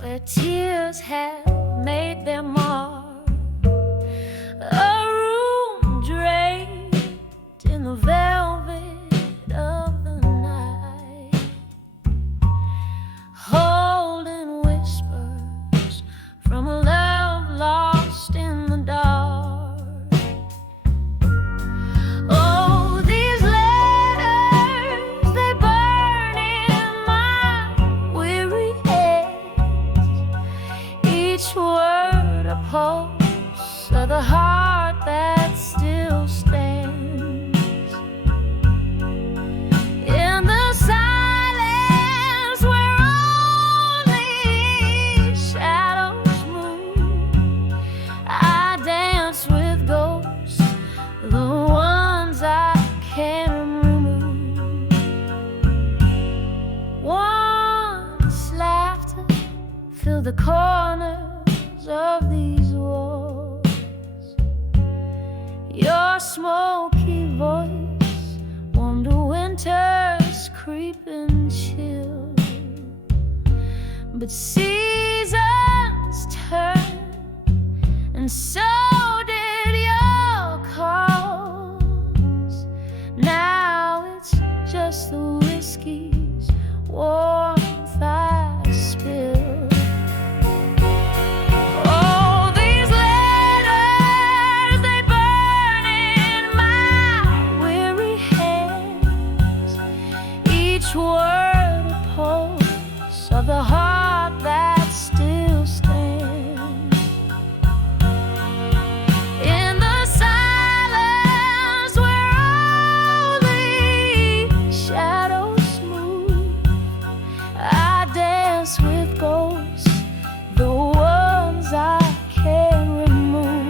where tears have made their mark. A room draped in the velvet of the night, holding whispers from a love lost in the dark. Oh, these letters, they burn in my weary head, each word a pulse of the heart that still stands. In the silence where only shadows move, I dance with ghosts, the ones I can't remove. Once laughter filled the corners of these walls. Your smoky voice warmed a winter's creeping chill. But seasons turn, and so did your calls. Now it's just the whiskey's warmth I spill. Oh, these letters, they burn in my weary hands, each word a pulse of the heart that still stands. In the silence where only shadows move, I dance with ghosts, the ones I can't remove.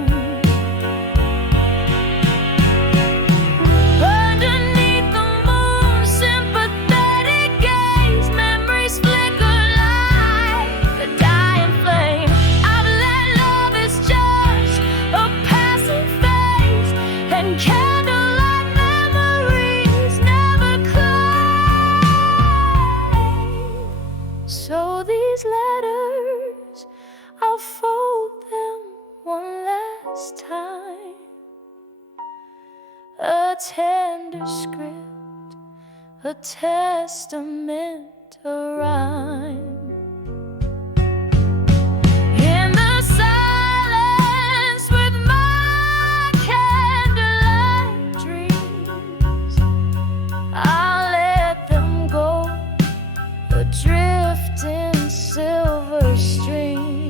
Underneath the moon's sympathetic gaze, memories flicker like a dying flame. I've let love is just a passing phase, and candlelight memories never claim. So these letters, I'll fold them one last time, a tender script, a testament, a rhyme. In the silence with my candlelight dreams, I'll let them go, adrift in silver streams.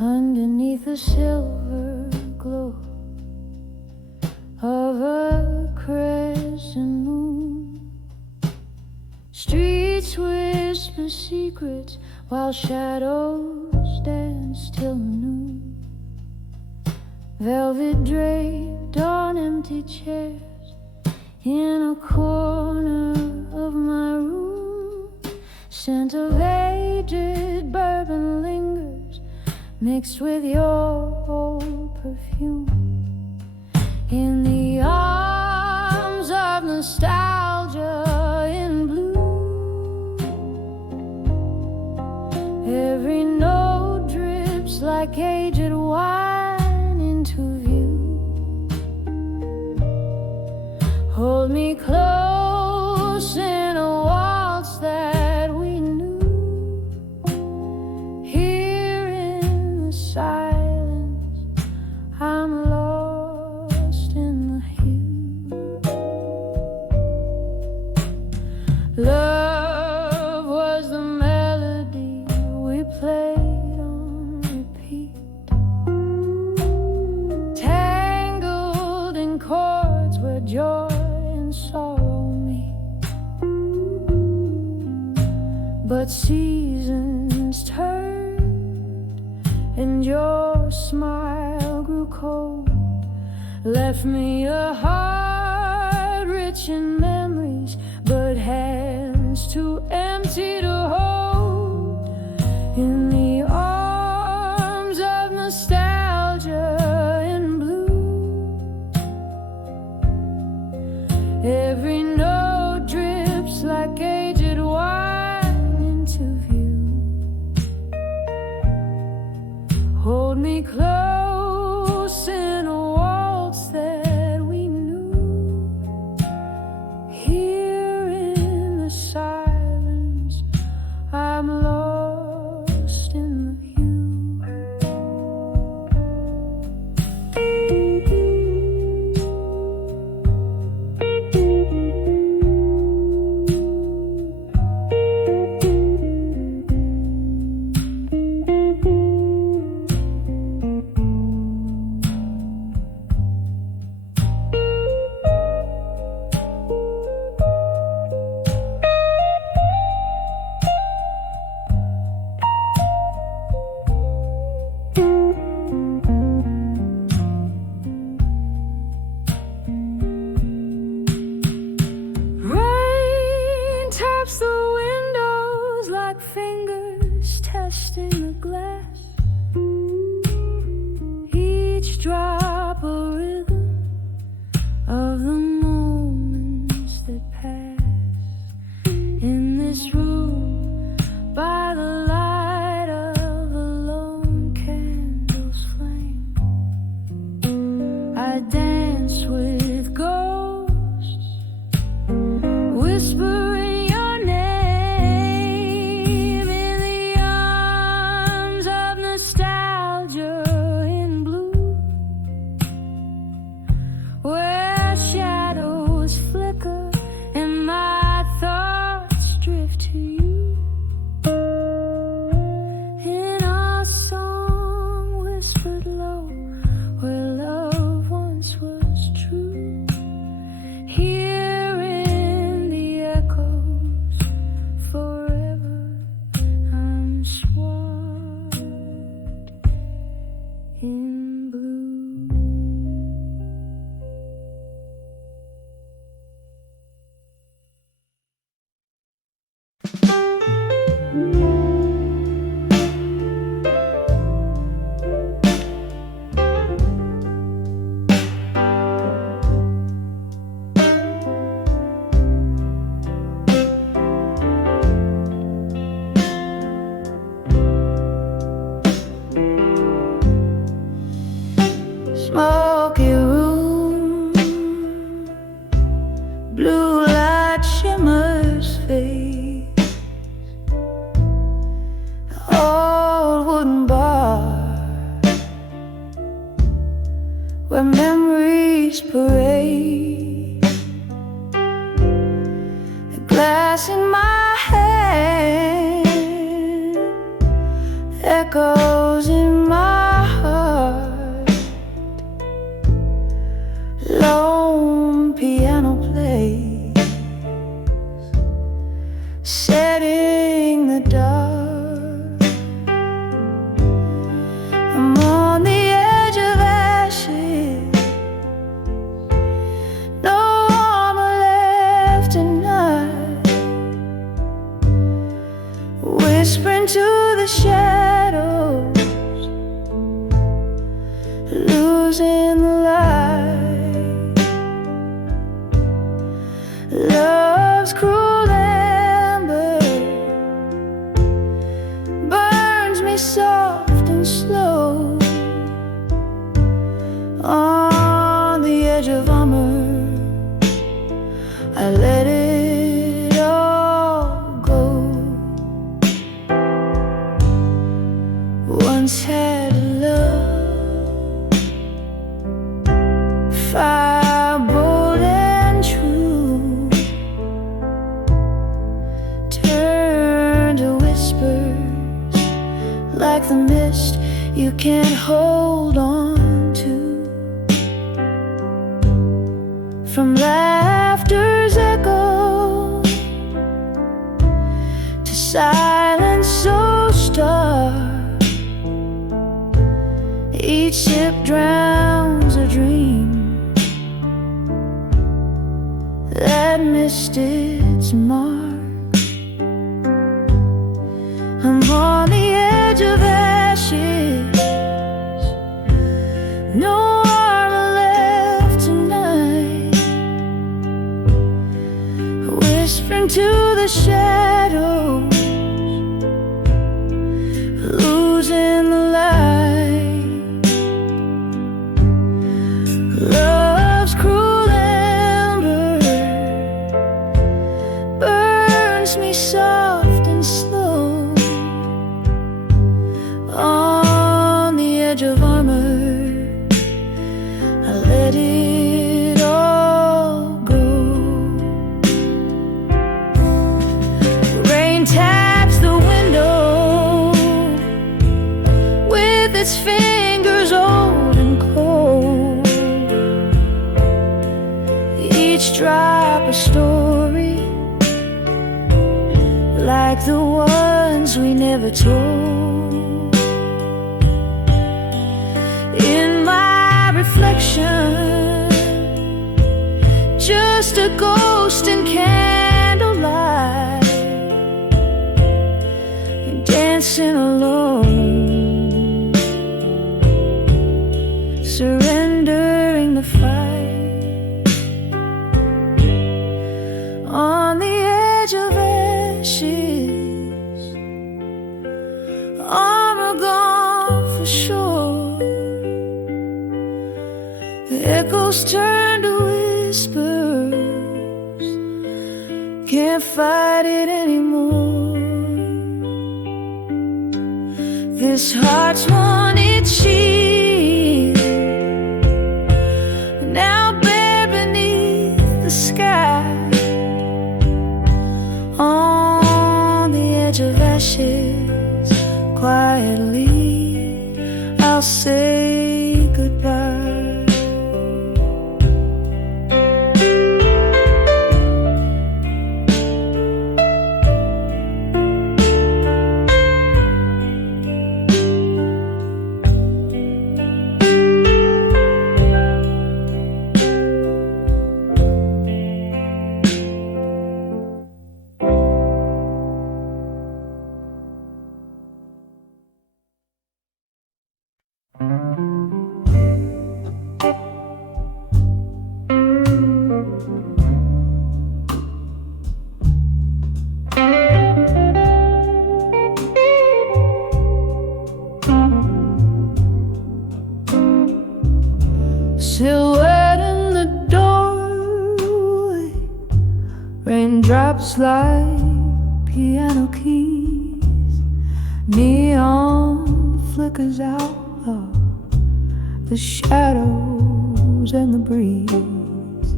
Underneath the silver glow of a crescent moon, streets whisper secrets while shadows dance till noon. Velvet draped on empty chairs in a corner of my room, scent of aged bourbon lingers mixed with your old perfume. In the arms of nostalgia in blue, every note drips like aged wine into view. Hold me close in a waltz that we knew, here in the silence I'm lost in the hue. Love but seasons turned, and your smile grew cold, left me a heart rich in memories, but hands too empty to hold. In the arms of nostalgia in blue, every note drips like aged wine into view. Hold me close in a waltz that we knew. Here in the silence, I'm lost in the view. Rain taps the windows like fingers testing the glass. Each drop a rhythm of the moments that pass in this room by the light of a lone candle's flame. I dance with ghosts, whispering your name in the arms of nostalgia in blue, where shadows flicker and my thoughts drift to you. In a song whispered low, where love once was true. Here in the echoes, forever I'm swathed in blue. Smoky room, blue light shimmers fade. Old wooden bar where memories parade. A glass in my hand echoes in my heart. Lone piano plays, setting the dark. I'm on the edge of ashes, no armor left tonight. Whispering to the shadows, losing the light. Love's cruel ember burns me soft and slow. On the edge of armor, I let it all go. Once had love, fire bold and true, turn to whispers like the mist you can't hold on to. From laughter's echo to silence so stark. Each sip drowns a dream that missed its mark. I'm on the edge of ashes, no armor left tonight, whispering to the shadows, losing the light. Love's cruel ember burns me soft and slow. On the edge of armor, I let it all go. Rain taps the window with its fingers old and cold. Each drop a story, like the ones we never told. In my reflection, just a ghost in candlelight, dancing alone, surrendering the fight. On the edge of ashes, armor gone for sure. The echoes turn to whispers, can't fight it anymore. This heart's won its shield, now bare beneath the sky. On the edge of ashes, quietly I'll say goodbye. Silhouette in the doorway, raindrops like piano keys, neon flickers out of the shadows and the breeze.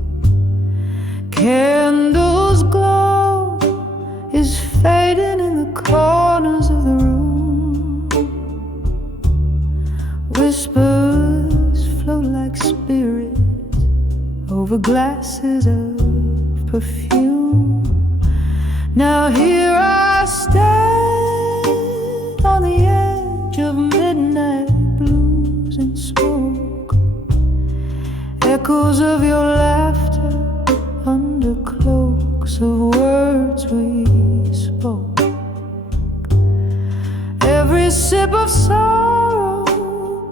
Candles glow is fading in the corners of the room. Whispers float like spirits over glasses of perfume. Now here I stand on the edge of midnight blues and smoke, echoes of your laughter under cloaks of words we spoke. Every sip of sorrow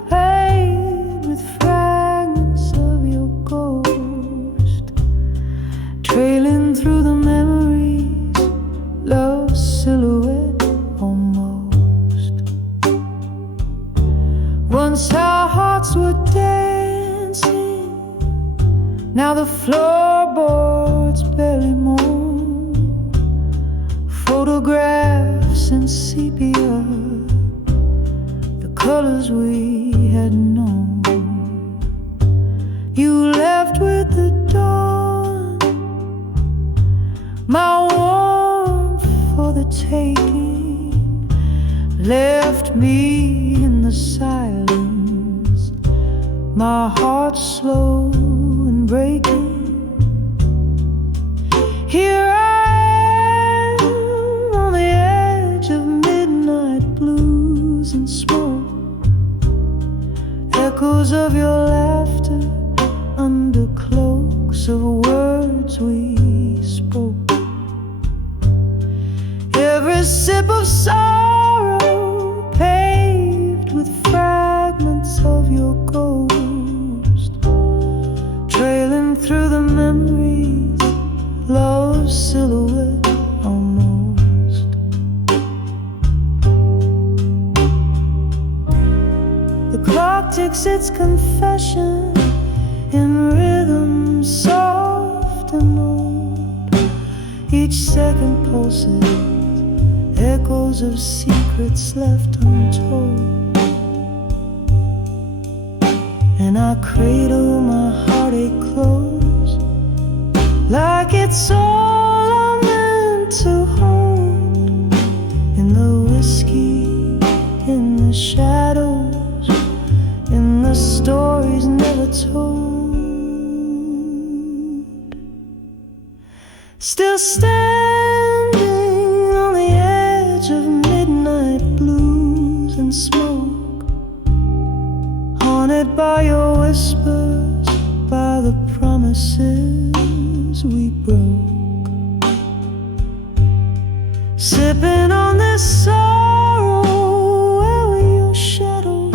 paid with fragments of your ghost, trailing through the memories, love's silhouette almost. Once our hearts were dancing, now the floorboards barely moan. Photographs in sepia, the colors we had known. You left with the dawn, my warmth for the taking, left me in the silence, my heart slow and breaking. Here I am on the edge a sip of sorrow paved with fragments of your ghost, trailing through the memories, love's silhouette almost. The clock ticks its confession in rhythm soft and old. Each second pulses echoes of secrets left untold. And I cradle my heartache close, like it's all I'm meant to hold. In the whiskey, in the shadows, in the stories never told. Still standing on the edge of midnight blues and smoke, haunted by your whispers, by the promises we broke. Sipping on this sorrow where your shadow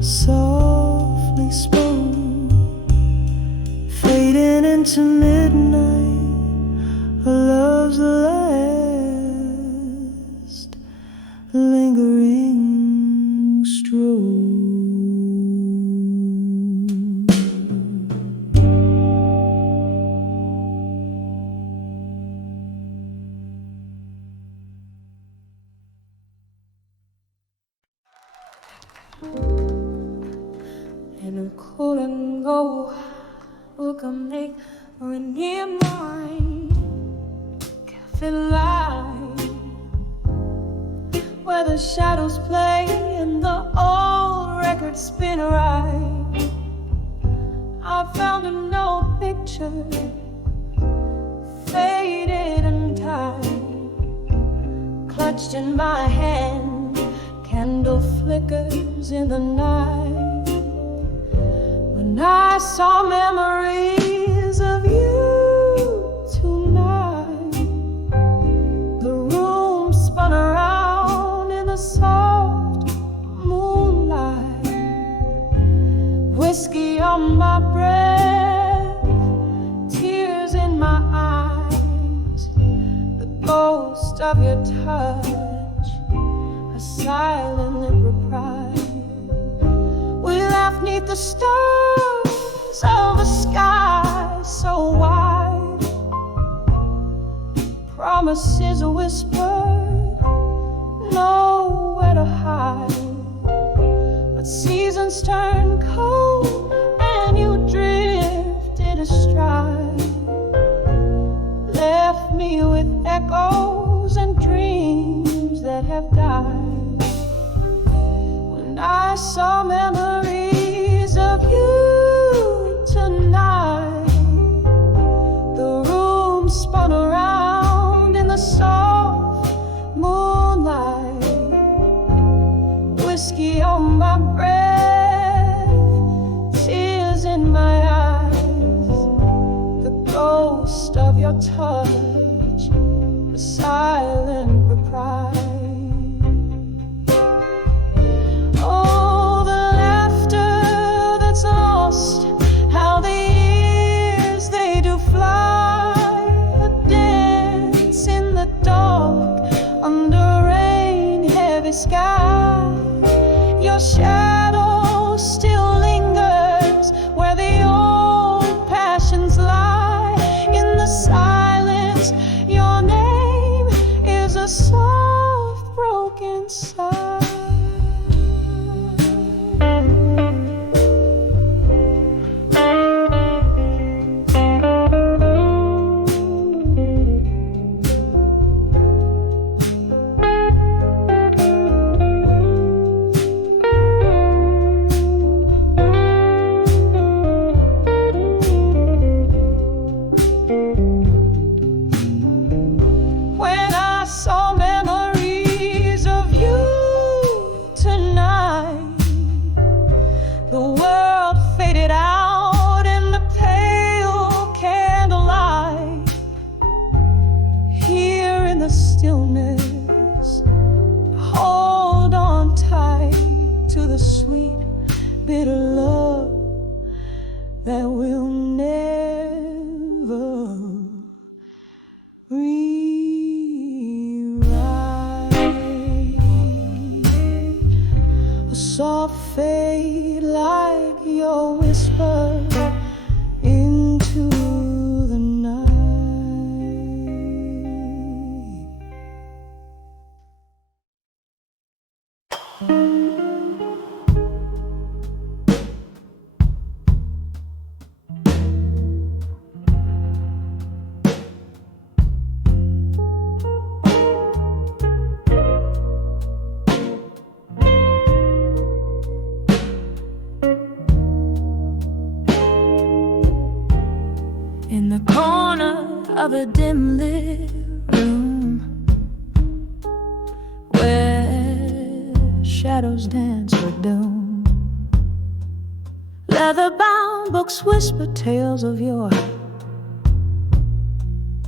softly spoke, fading into midnight, a love's last lingering stroke. And a cool and go look a make or near mine cafe light, where the shadows play and the old records spin right. I found an old picture, faded and tied, clutched in my hand, candle flickers in the night. When I saw memories of you tonight, the room spun around in the soft moonlight. Whiskey on my breath, tears in my eyes, the ghost of your touch, a silent reprise. We laughed 'neath the stars of a sky so wide, promises whispered, nowhere to hide. But seasons turned cold and you drifted astride, left me with echoes and dreams that have died. When I saw memories of you tonight, the room spun around in the soft moonlight. Whiskey on my breath, tears in my eyes, the ghost of your touch, the silent reprise. Oh, the laughter that's lost, how the years they do fly. A dance in the dark, under rain, heavy sky. Your shadow still lingers where the old passions lie. In the silence, your name is a soft broken sigh. When I saw memories of you to the sweet, bitter love that will never rewrite. A soft fade like your whisper into the night. In the corner of a dim lit room where shadows dance for doom, leather-bound books whisper tales of yore.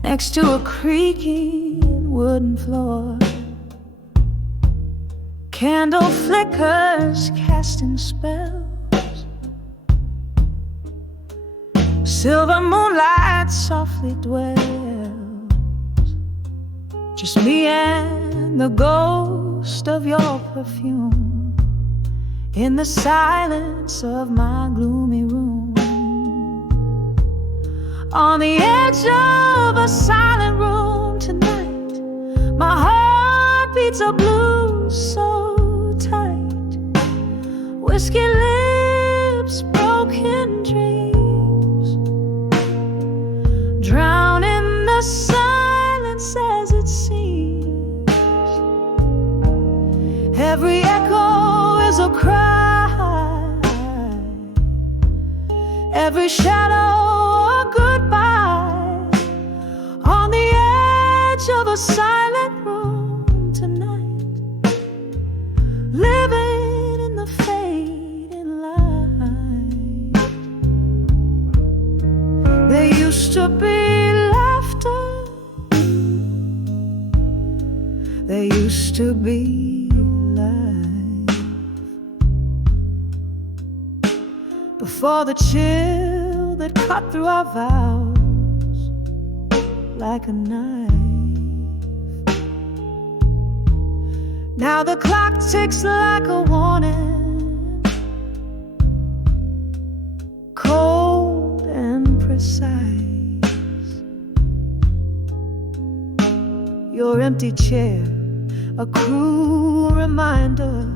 Next to a creaking wooden floor, candle flickers casting spells. Silver moonlight softly dwells. Just me and the ghost of your perfume in the silence of my gloomy room. On the edge of a silent room tonight, my heart beats a blues so tight. Whiskey lips, broken dreams, drown in the silence as it seems. Every echo is a cry, every shadow a goodbye. On the edge of a silent room tonight, living in the fading light. There used to be laughter, there used to be life, before the chill that cut through our vows like a knife. Now the clock ticks like a warning, cold and precise. Your empty chair, a cruel reminder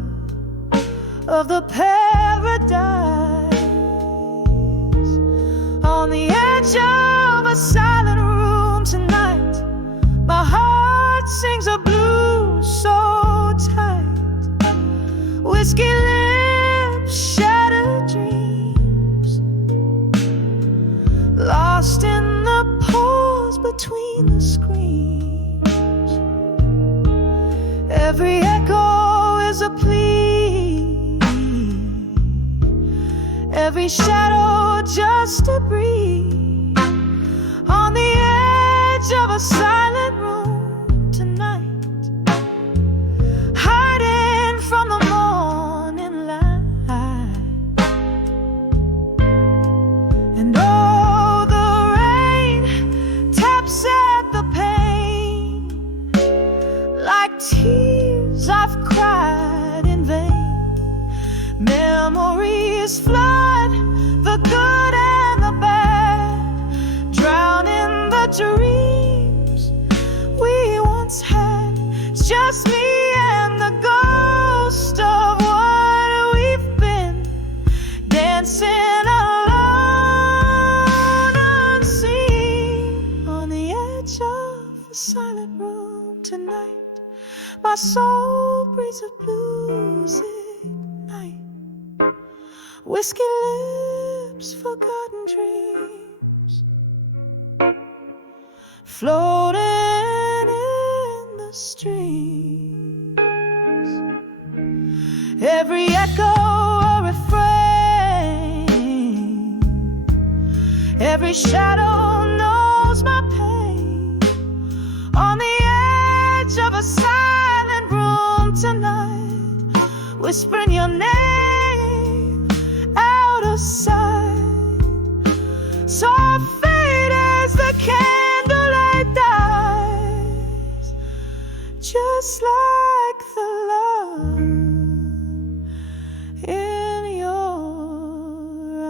of the paradise. On the edge of a silent room tonight, my heart sings a blues so tight. Whiskey lips, shattered dreams, lost in the pause between the screams. Every echo is a plea, every shadow just a breeze. On the edge of a silent room tonight, hiding from the morning light. And oh, the rain taps at the pane like tears I've cried in vain. Memories flood the good and the bad, drown in the dreams we once had. It's just me and the ghost of what we've been, dancing alone, unseen. On the edge of a silent room tonight, my soul breathes a blues night. Whiskey lips, forgotten dreams, floating in the streams. Every echo a refrain, every shadow knows my pain. On the edge of a silent room tonight, whispering your name just like the love in your eyes.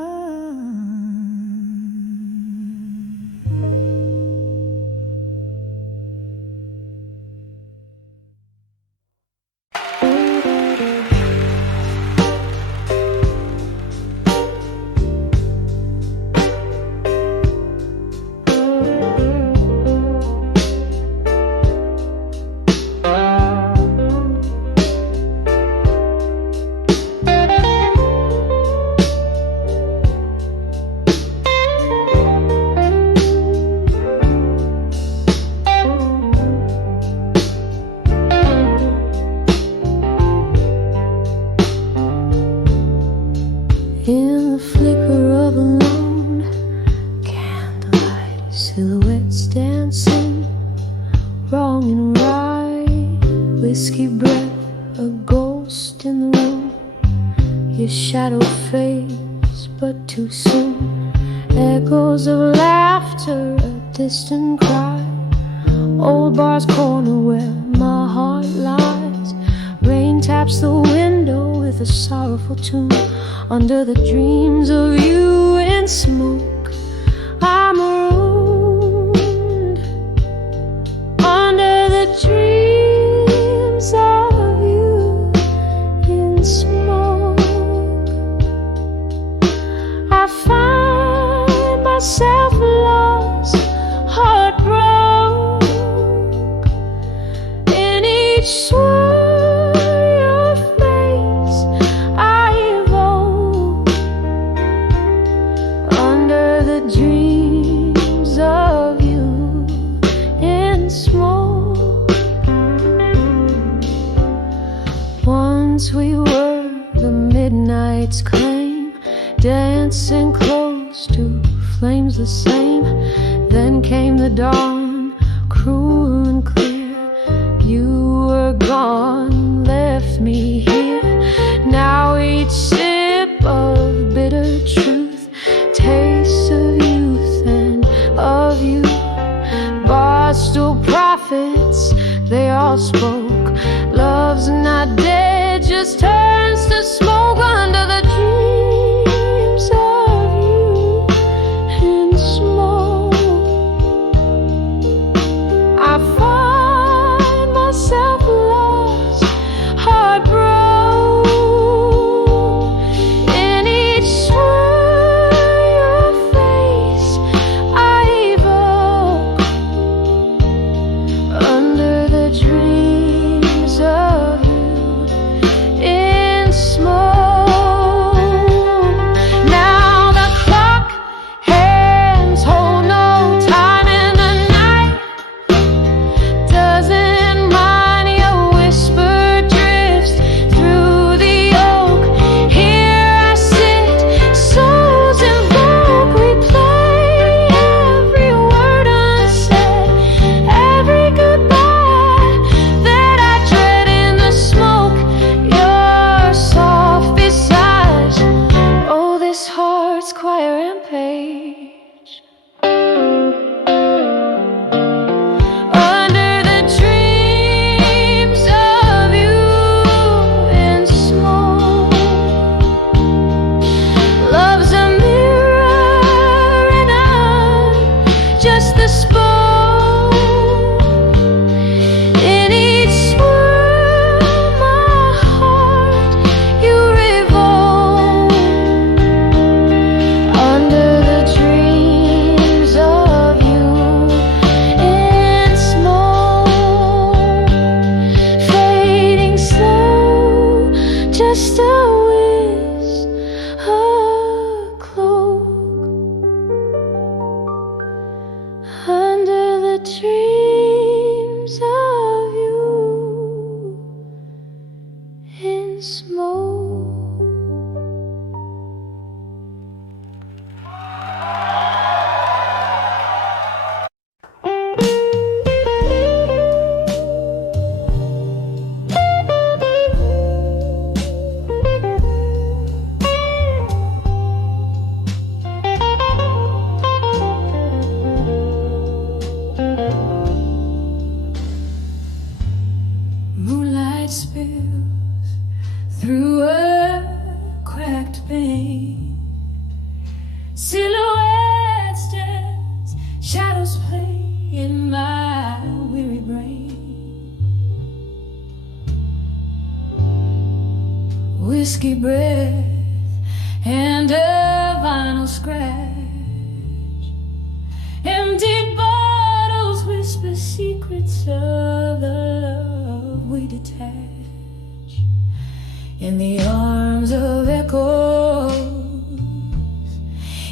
In the flicker of a lone candlelight, silhouettes dancing, wrong and right, whiskey breath, a ghost in the room. Your shadow fades, but too soon. Echoes of laughter, a distant cry. Old bar's corner where my heart lies. Rain taps the window with a sorrowful tune. Under the dreams of you in smoke, I'm marooned. Under the dreams of you in smoke, I find myself lost, heartbroken. In each swirl your face I evoke. Under the dreams of you in smoke. Once we were the midnight's claim, dancing close to flames the same. Then came the dawn, cruel and clear. You were gone, left me here. Now each sip of bitter truth, taste of youth and of you. Barstool prophets, they all spoke. Love's not dead, just turns to smoke. Under the dreams of you in smoke, I find myself lost, heartbroken. In each swirl your face I evoke. Under the dreams of you in light spills through a cracked pane. Silhouettes dance, shadows play in my weary brain. Whiskey breath and a vinyl scratch. Empty bottles whisper secrets of the love we detach. In the arms of echoes,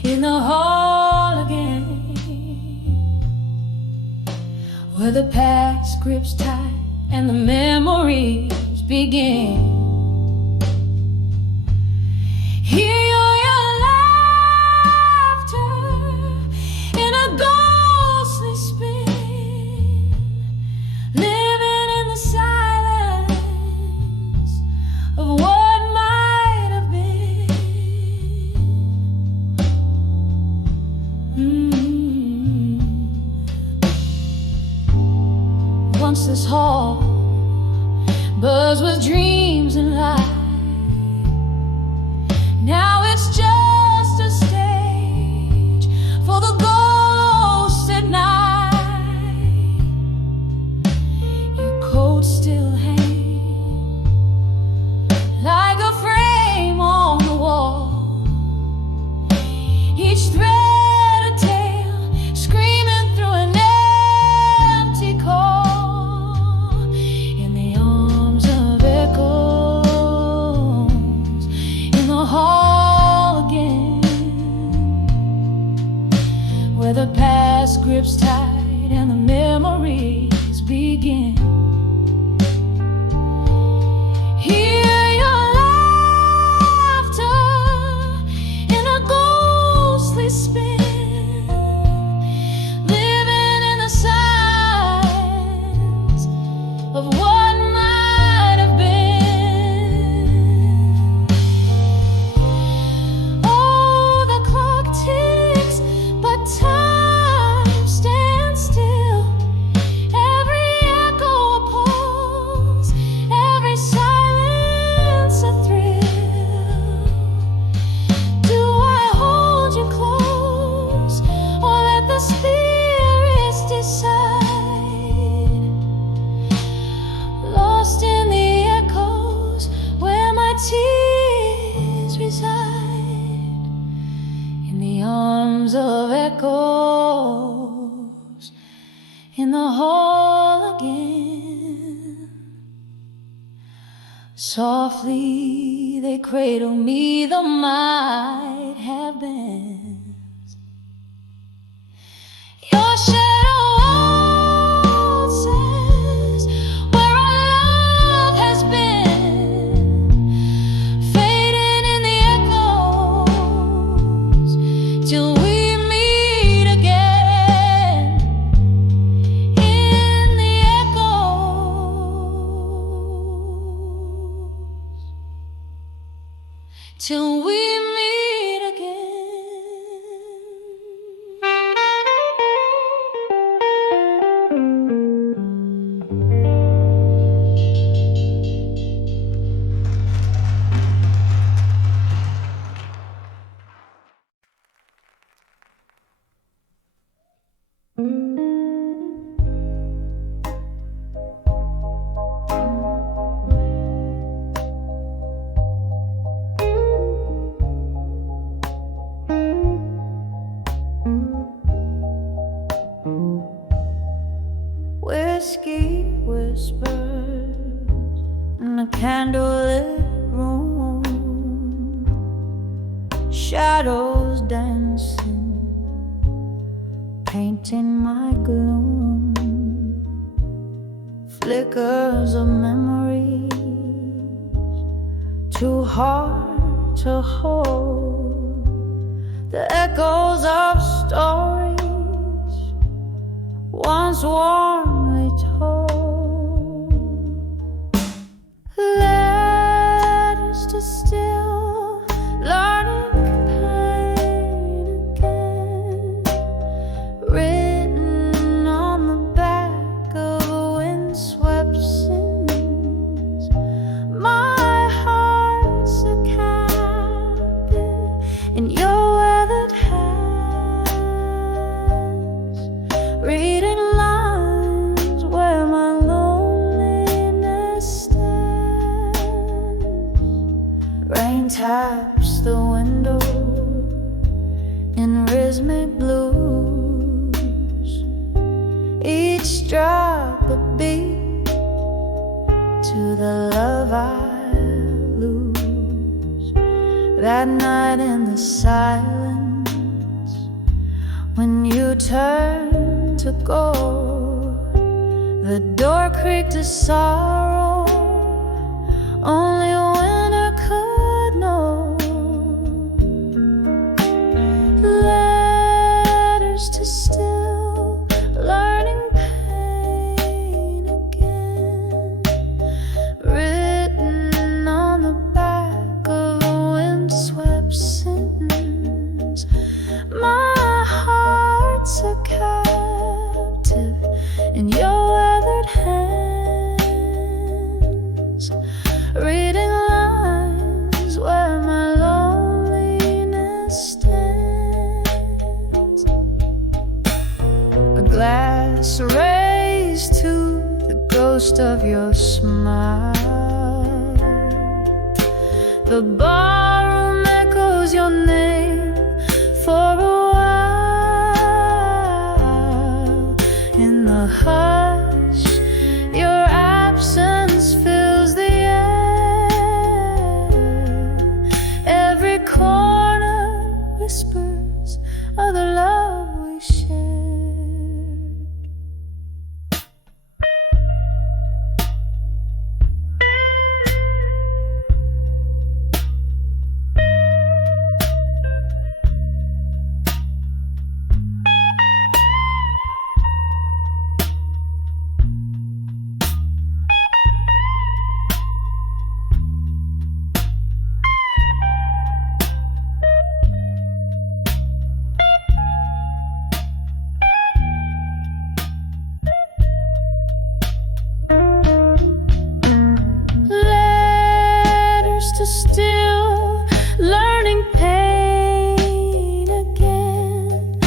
in the hall again, where the past grips tight and the memories begin. Hear your laughter in a ghostly spin, living in the silence of what might have been. Once this hall buzzed with dreams and lies. Now it's just a stage for the ghosts at night. Your coat still hangs like a frame on the wall. Each thread a tale screaming through an empty call. In the arms of echoes, in the hall again, where the past grips tight and the memories begin. Hear your laughter in a ghostly spin, living in the silence of what might have been. Oh, the clock ticks, but time stands still. Every echo a pulse, every silence a thrill. Do I hold you close, or let the spirits decide? Lost in the echoes where my tears reside. In the arms of echoes, in the hall again. Softly they cradle me, the might have been. Your shadow waltzes where our love has been, fading in the echoes till we meet again. In the echoes till we meet again. Whiskey whispers in a candlelit room, shadows dancing, painting my gloom, flickers of memories, too hard to hold, the echoes of stories once warmly told, letters to still learning pain again, written on the back of windswept sins, taps the window in rhythmic blues, each drop a beat to the love I lose. That night in the silence, when you turned to go, the door creaked to sorrow, only winter could know. Letters to still learning pain again, written on the back of a windswept sentence. My heart's a captive in your weathered hands, reading lines where my loneliness stands. A glass raised to the ghost of your smile, the barroom echoes your name for a while. In the hush, your absence fills the air. Every corner whispers of the love we shared. Still learning pain again,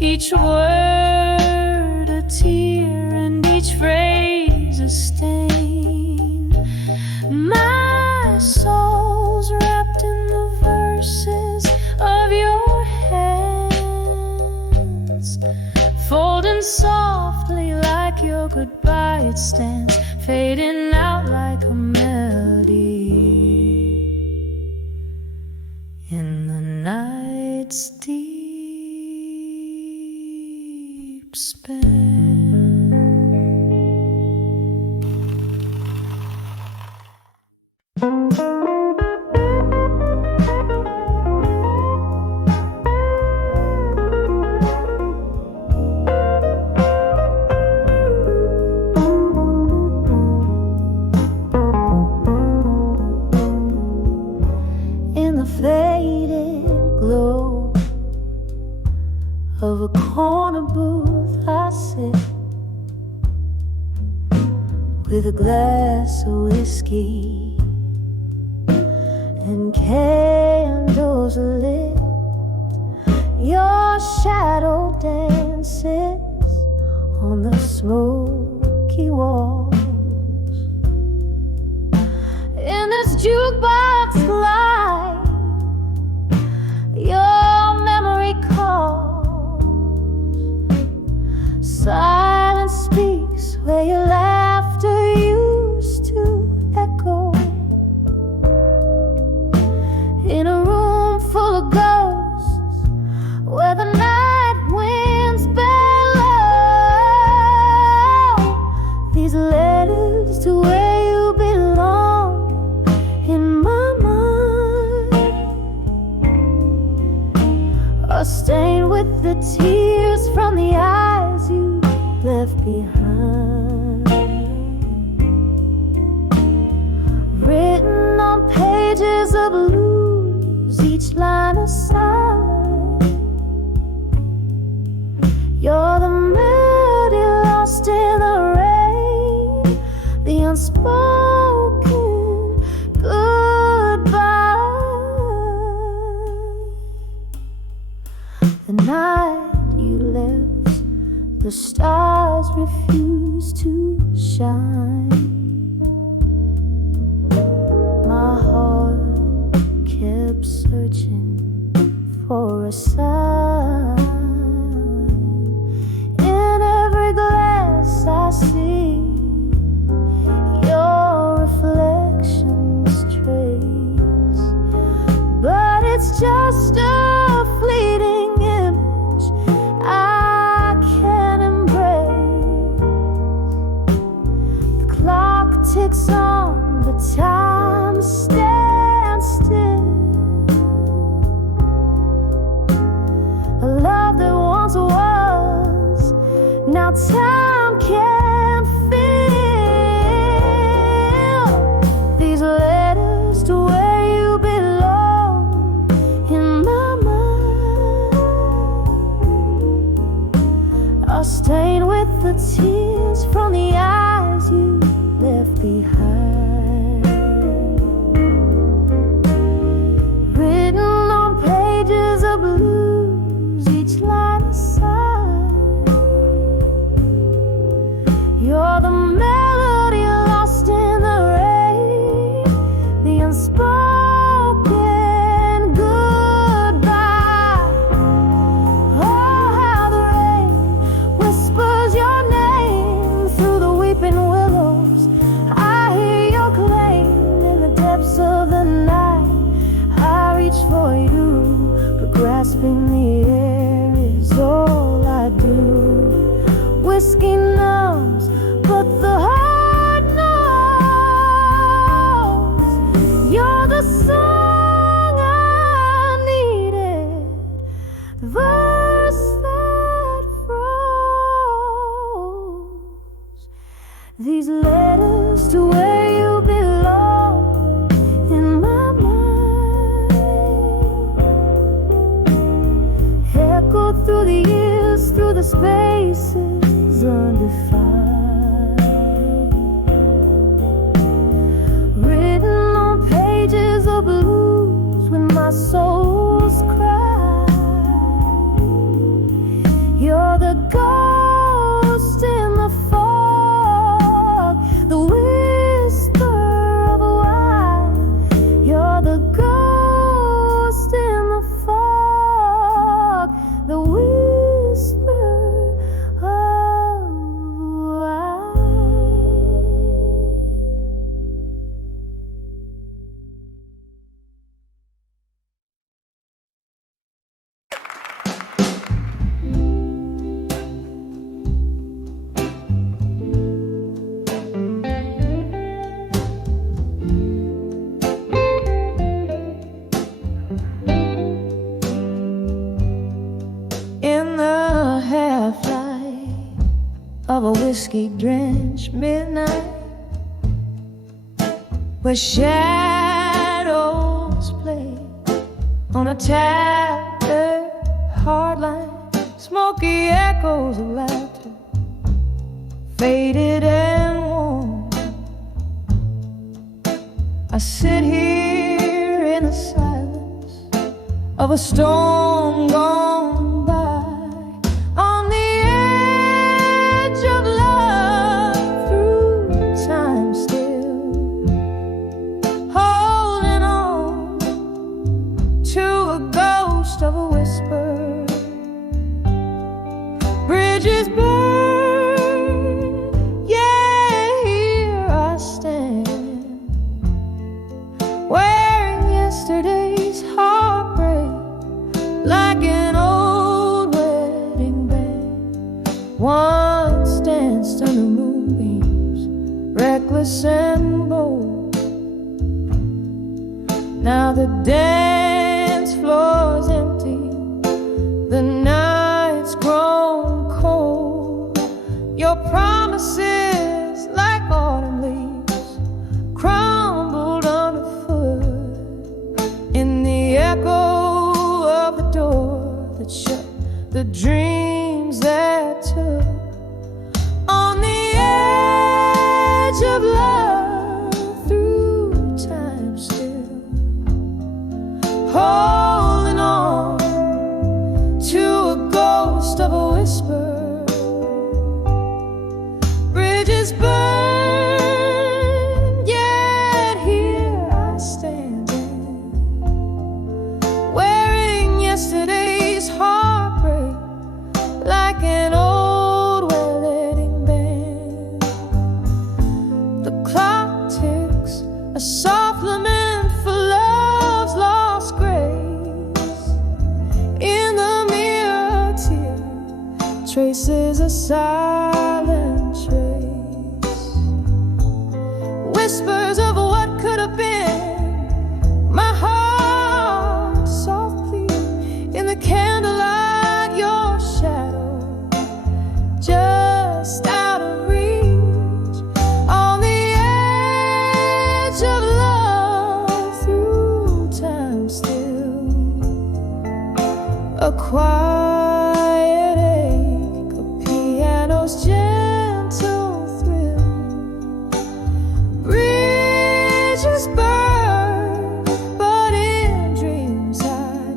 each word a tear and each phrase a stain. My soul's wrapped in the verses of your hands, folding softly like your goodbye. It stands fading out like a melody in the night's deep span. In the faded glow of a corner booth, I sit with a glass of whiskey and candles lit. Your shadow dances on the smoky walls. In this jukebox light, your memory calls. Silence speaks where your laughter used to echo. In a room full of ghosts, where the night winds bellow, these letters to where you belong in my mind are stained with the tears from the eyes you left behind, written on pages of blues, each line a sigh. You're the melody lost in the rain, the unspoken goodbye. The night you left, the stars refuse to shine. My heart reaching for a sign. In every glass I see your reflection's trace, but it's just a fleeting image I can't embrace. The clock ticks on, but time stands still. A love that once was, now time can't fill. These letters to where you belong in my mind are stained with the tears from the eyes you left behind. Written on pages of blues, each line a sigh. You're the melody lost in the rain, the unspoken goodbye. Oh, how the rain whispers your name through the weeping willows. I hear your claim in the depths of the night. I reach for you, but grasping the air is all I do. Whiskey numbs, but the heart knows. You're the song I needed, the verse that froze. These letters to where you belong in my mind echo through the years, through the spaces undefined. Written on pages of blues when my soul's cry. You're the ghost in the fog, the whisper of a why. You're the ghost in the fog, the whisper of why. In the half-light of a whiskey-drenched midnight, where shadows play on a tattered hardline, smoky echoes of laughter, faded and warm. I sit here in the silence of a storm gone by, on the edge of love through time still, holding on to a ghost of a whisper. Bridges burn, yeah, here I stand, wearing yesterday's heartbreak like an old wedding band. One stands under moonbeams, reckless and bold. Now the dance floor's empty, the night's grown cold. Your promises, like autumn leaves, crumbled underfoot in the echo of the door that shut, the dreams that took. On the edge of love through time still, soft lament for love's lost grace. In the mirror, tear traces a silent trace, whispers of what could have been. My heart softly in the candlelight, your shadow just out of reach, on the edge of love, through time still. A quiet ache, a piano's gentle thrill. Bridges burn, but in dreams I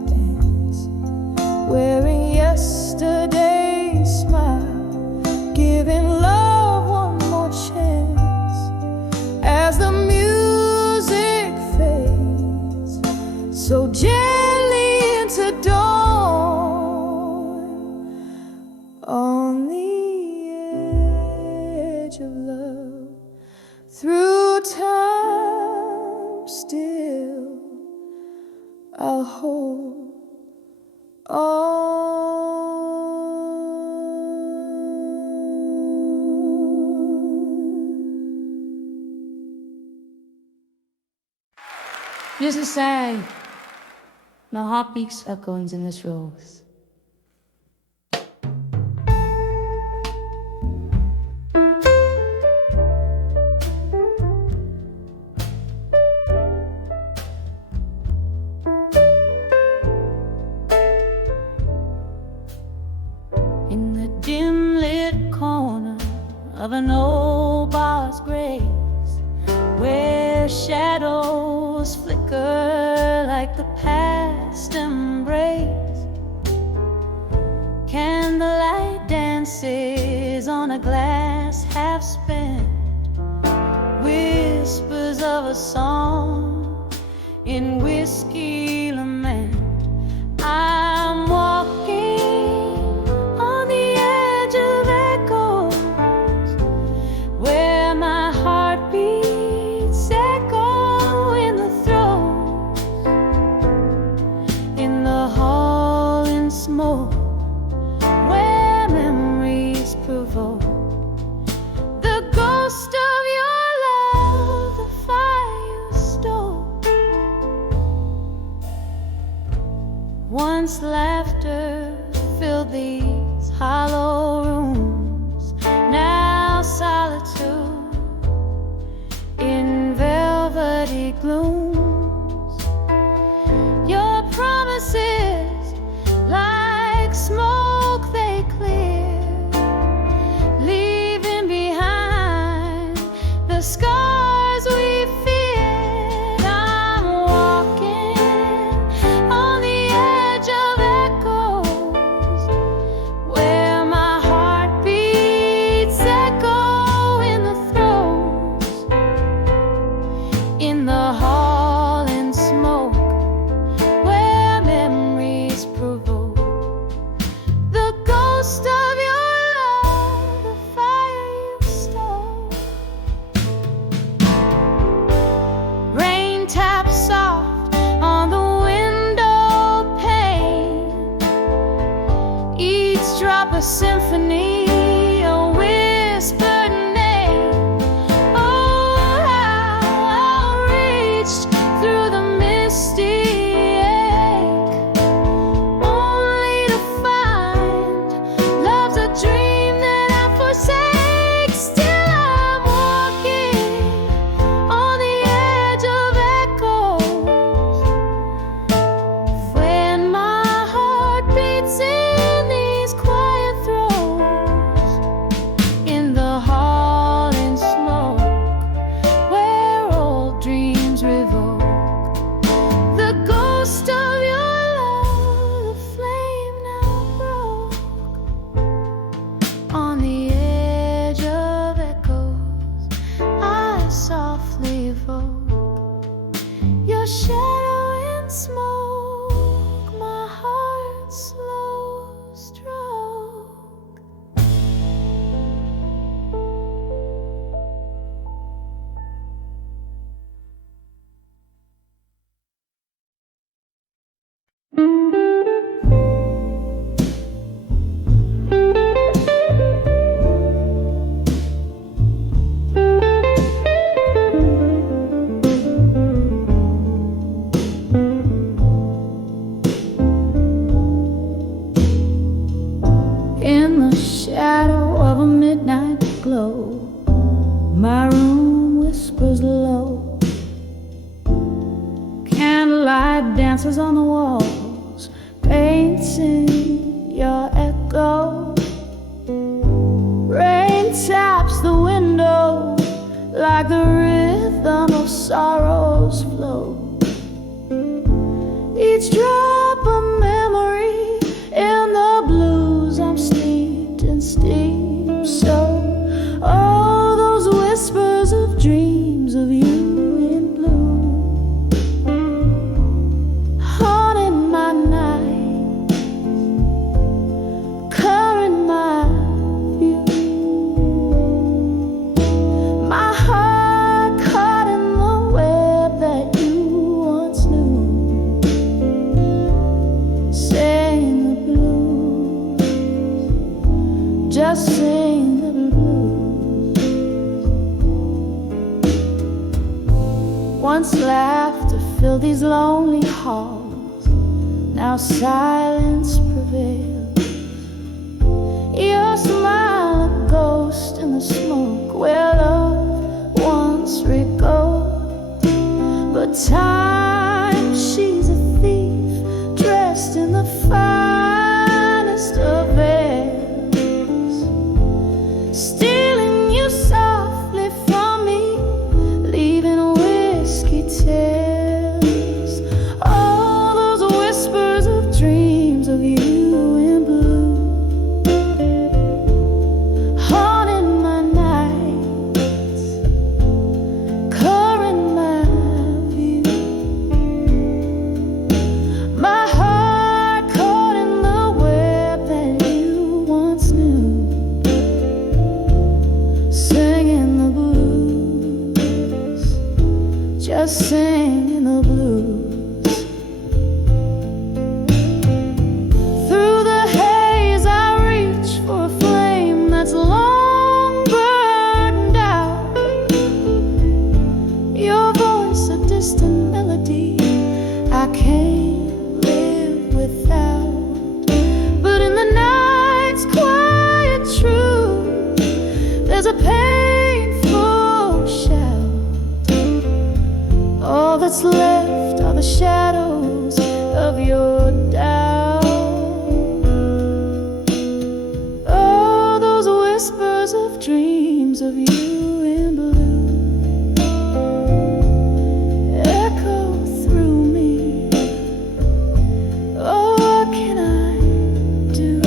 dance, wearing yesterday's smile, giving love one more chance. As the music fades so gently into dawn, on the edge of love, through time still, I'll hold on. Just a sigh. My heart beats echoing in this rose. In the dim lit corner of an old bar's grace, where shadows flicker like the past embrace, candlelight dances on a glass half spent, whispers of a song in whiskey lament. I'm walking on the edge of echoes, where my heart beats echo in the throes, in the hall in smoke, where memories provoke the ghost of your love, the fire you stole. Once laughter filled these hollow rooms, now solitude in velvety glooms. Your promises like smoke they clear, leaving behind the scars we feared. I'm walking on the edge of echoes, where my heart beats echo in the throes, in the hall in smoke, where memories provoke the ghost of your love, the fire you stole. Rain taps soft on the window pane, each drop a symphony, a whispered name. Oh, how I reached through the misty ache, only to find love's a dream that I forsake. Still I'm walking on the edge of echoes, when my heart beats in these quiet throes, in the hall in smoke, where old dreams revoke the ghost of your love, the flame now broke. On the edge of echoes, I softly evoke your shadow in smoke, my heart's slow stroke. dancers on the walls, painting your echo. Rain taps the window like the rhythm of sorrow's flow. Each drop a memory, in the blues I'm steeped in steam. So all those whispers of dreams of you in blue, haunting my night, coloring my view. My heart caught in the web that you once knew. Sing the blues, just sing the blues. Once laughter filled these lonely halls, now silence prevails. Your smile a ghost in the smoke where love once recalled. But time, she's a thief dressed in the finest of veils, stealing you softly from me, leaving whiskey tales. All those whispers of dreams of you in blue, haunting my nights, coloring my view. My heart caught in the web that you once knew, singing the blues, just singing the blues. Through the haze I reach for a flame that's long burned out. Your voice a distant melody I can't live without. But in the night's quiet truth, there's a painful shout. All that's left are the shadows of your doubt. Oh, those whispers of dreams of you in blue echo through me. Oh, what can I do?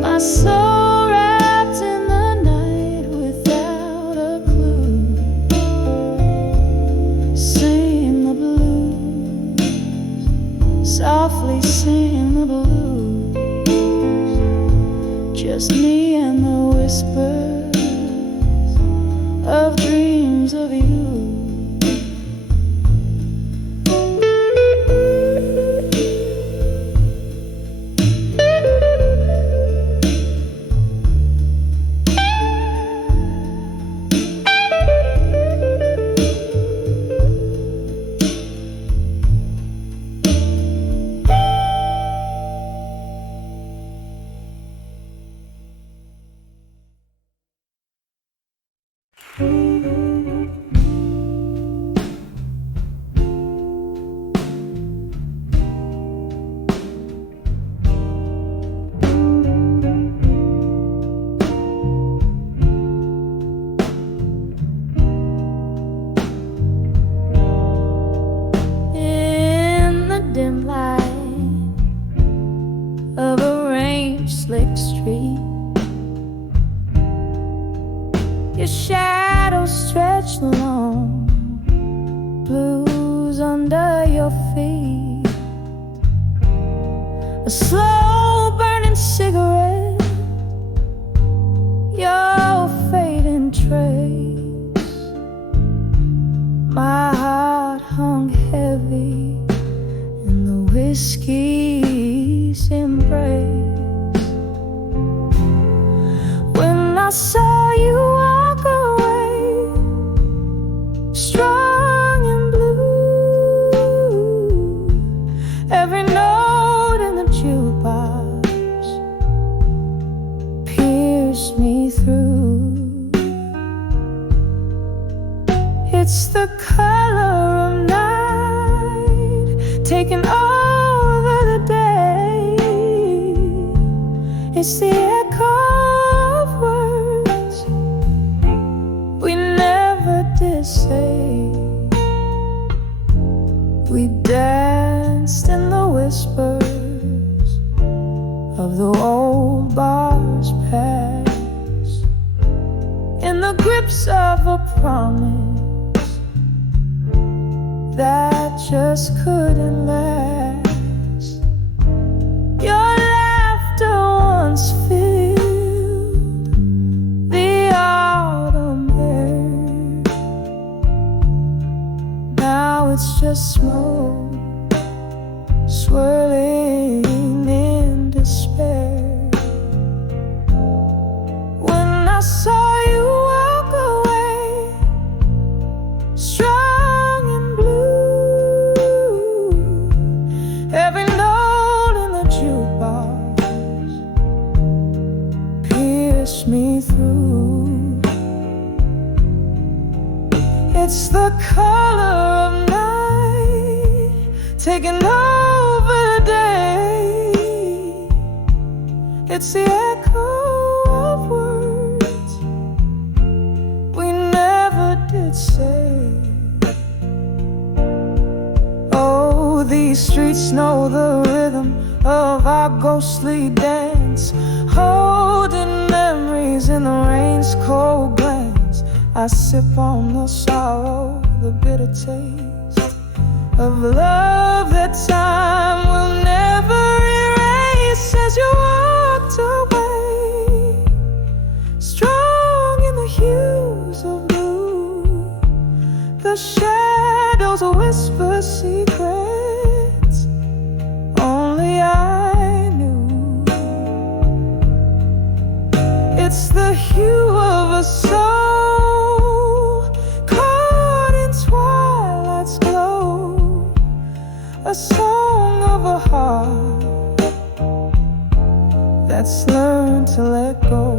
My soul wrapped in the night without a clue, sing the blues, softly sing the blues. Just me and the whispers of dreams of you. In the dim light of a range slick street, your shadow stretched long, blues under your feet. A slow burning cigarette, your fading trace. My heart hung heavy in the whiskey's embrace. When I saw you walk away, strong and blue, every note in the jukebox pierced me through. It's the color of night taking over the day. It's the echo of words we never did say. We danced in the whispers of the old bar's past, in the grips of a promise that just couldn't last. Your laughter once filled the autumn air. Now it's just smoke swirling in despair. When I saw you walk away, strong and blue, every note in the jukebox pierced me through. It's the color of night taking over the day. It's the echo of words we never did say. Oh, these streets know the rhythm of our ghostly dance, holding memories in the rain's cold glance. I sip on the sorrow, the bitter taste of love that time will never erase. As you walked away, strong in the hues of blue, the shadows whisper secrets only I knew. It's the hue of a soul caught in twilight's glow, a song of a heart that's learned to let go.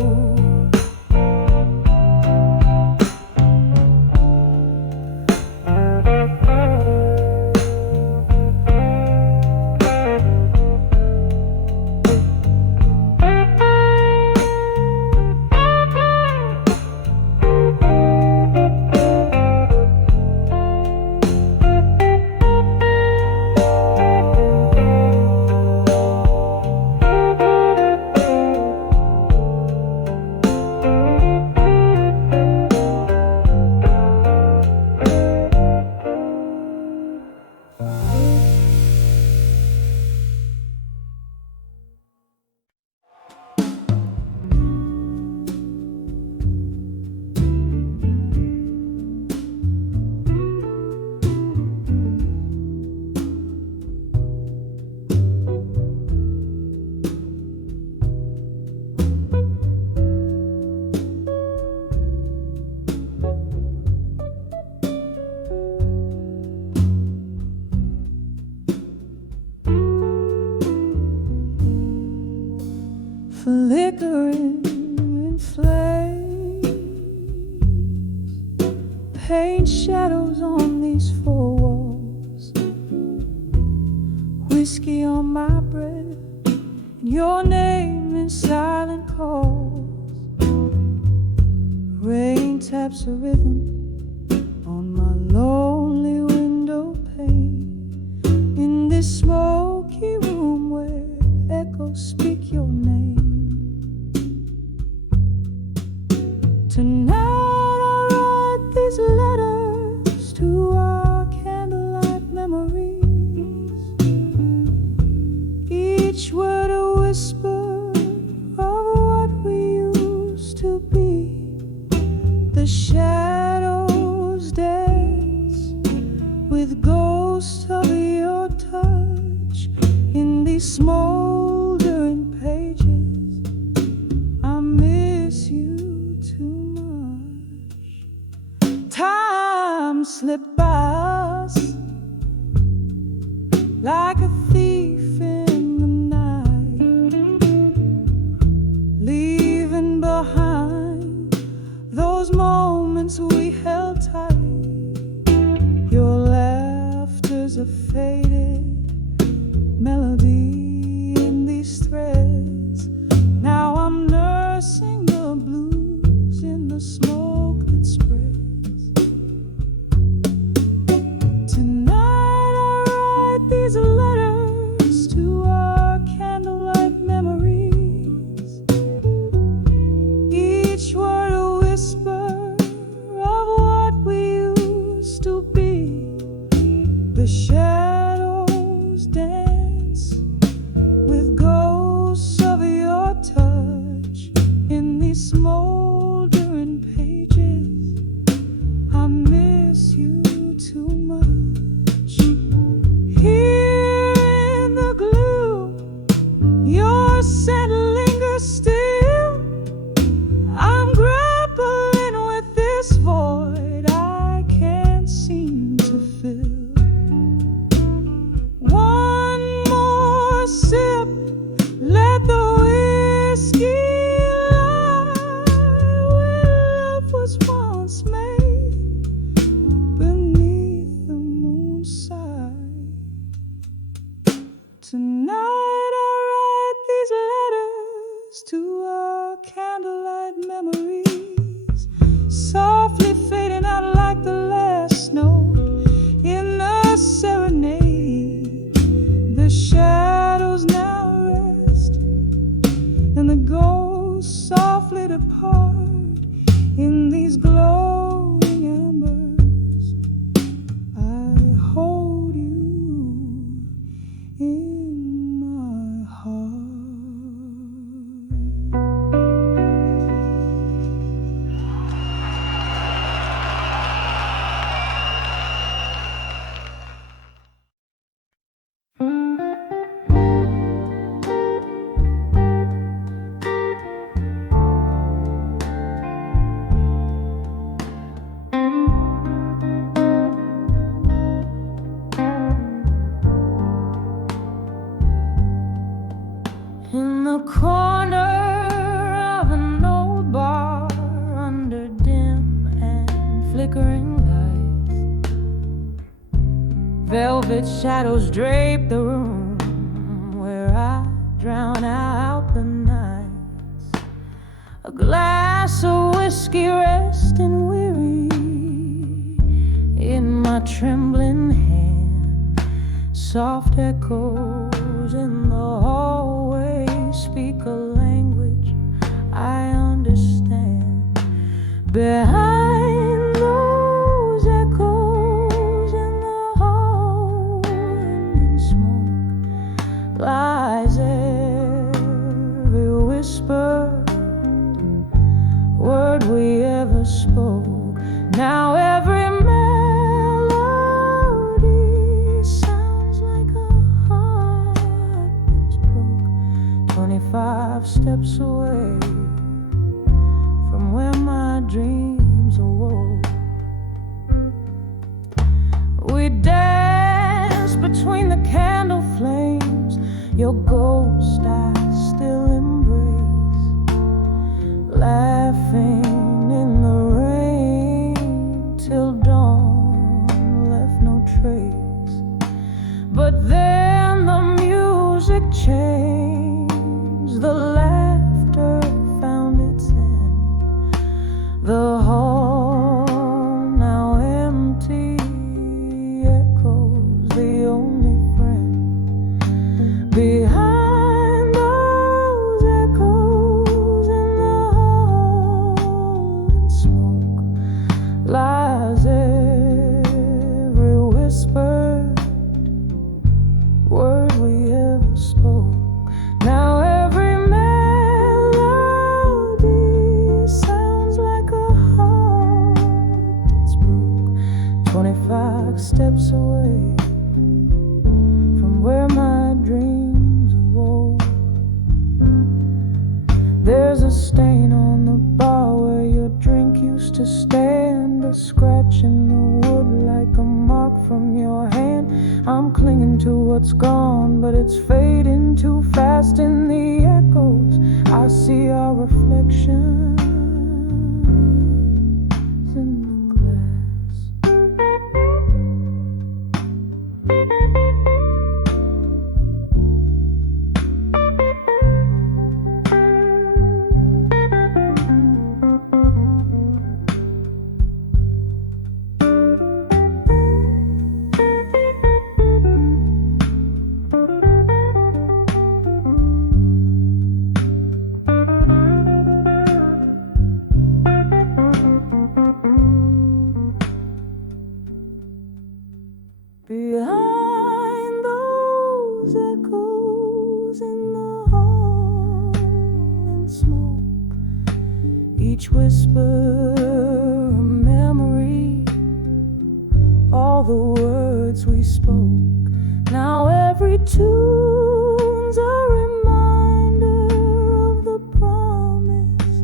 Flickering in flames, paint shadows on these four walls, whiskey on my breath, and your name in silent calls. Rain taps a rhythm on my lonely window pane, in this smoky room where echoes speak your name. Tonight I write these letters to our candlelight memories, each word a whisper of what we used to be. The shadows dance with ghosts of your touch in these smoldering pages. I miss you too much. Time slipped by us like a thief in the night, leaving behind those moments we held tight. Your laughter's a faded melody in these threads. Now I'm nursing the blues in the smoke that spreads. Tonight I write these letters to our candlelight memories. Each word a whisper of what we used to be. The shadows dance with ghosts of your touch in these smoldering pages. I miss you too much. Here in the gloom, your scent lingers still. I'm grappling with this void I can't seem to fill. One more sip, let the whiskey lie where love was once made beneath the moonside. Tonight I write these letters to our candlelight memories, softly fading out like the last note in a serenade. The shadows now rest, and the ghosts softly depart in these glowing embers. I hold you in my heart. In the corner of an old bar, under dim and flickering lights, velvet shadows drape the room where I drown out the nights. A glass of whiskey resting weary in my trembling hand. Soft echoes in the hallway speak a language I understand. Behind those echoes in the hall and in smoke lies every whisper, word we ever spoke. Now every melody sounds like a heart that's broke. 25 steps away from where my dreams awoke. We danced between the candle flames. Your ghost I still embrace, laughing in the rain till dawn left no trace. But then the music changed, the laughter found its end. The hall now empty echoes, the only friend. Behind those echoes in the hall and smoke lies every whispered word we ever spoke. Now every melody sounds like a heart that's broke. 25 steps away from where my dreams awoke. There's a stain on the bar where your drink used to stand, a scratch in the wood like a mark from your hand. I'm clinging to what's gone, but it's fading too fast in the echoes. I see our reflections in the glass. behind those echoes in the hall and smoke. Each whisper a memory, all the words we spoke. Now every tune's a reminder of the promise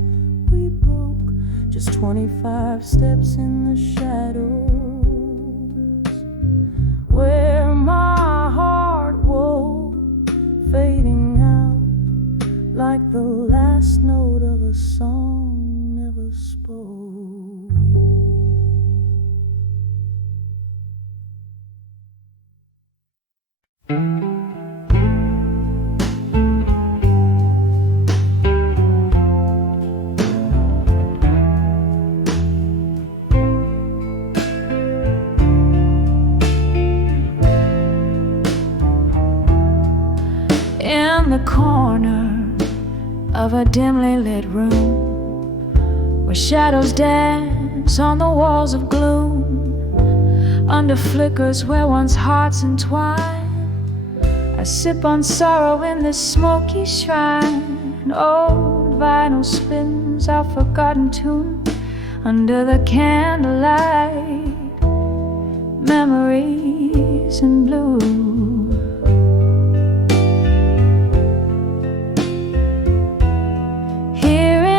we broke. Just 25 steps in the shadows, where my heart woke, fading out like the last note of a song never spoke. In the corner of a dimly lit room, where shadows dance on the walls of gloom, under flickers where one's hearts entwine, I sip on sorrow in this smoky shrine. Old vinyl spins our forgotten tune under the candlelight, memories in blue.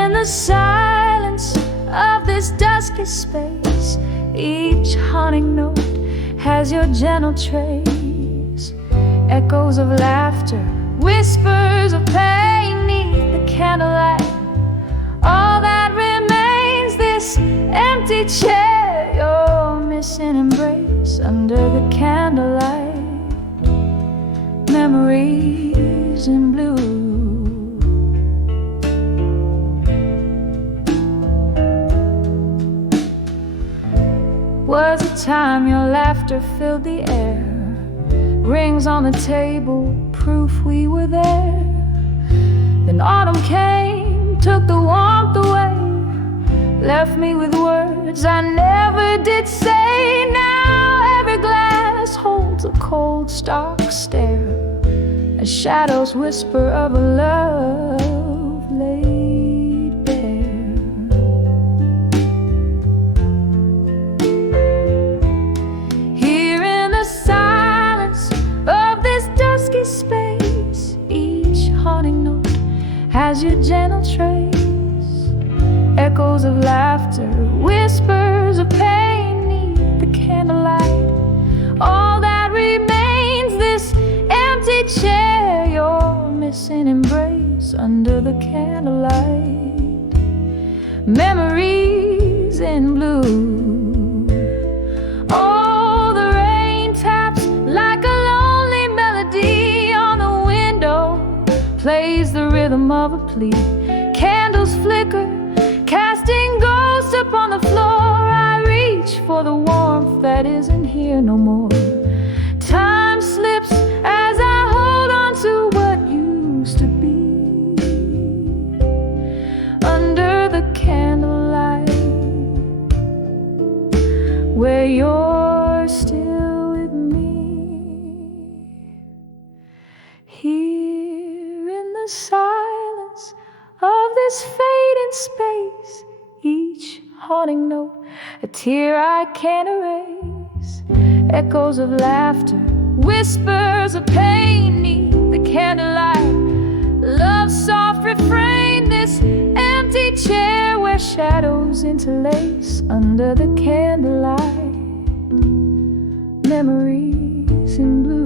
The silence of this dusky space, each haunting note has your gentle trace. Echoes of laughter, whispers of pain neath the candlelight. All that remains, this empty chair, your missing embrace under the candlelight, memories in blue. Was a time your laughter filled the air, rings on the table, proof we were there. Then autumn came, took the warmth away, left me with words I never did say. Now every glass holds a cold, stark stare, as shadows whisper of a love laid bare. Space, each haunting note has your gentle trace. Echoes of laughter, whispers of pain neath the candlelight. All that remains, this empty chair, your missing embrace under the candlelight, memories in blue. Oh, the rain taps like a plays the rhythm of a plea. Candles flicker, casting ghosts upon the floor. I reach for the warmth that isn't here no more. Time slips as I hold on to what used to be. Under the candlelight, where you're still with me. Here in the silence of this fading space, each haunting note a tear I can't erase. Echoes of laughter, whispers of pain neath the candlelight. Love's soft refrain, this empty chair where shadows interlace under the candlelight, memories in blue.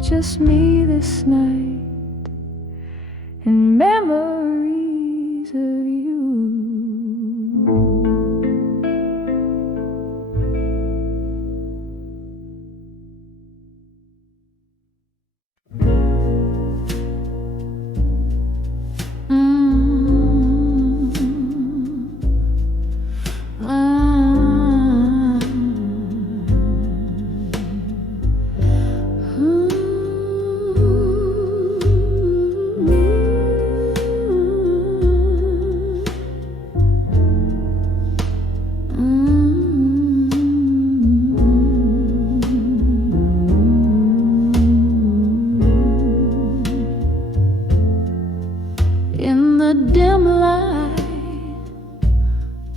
Just me this night and memories of you.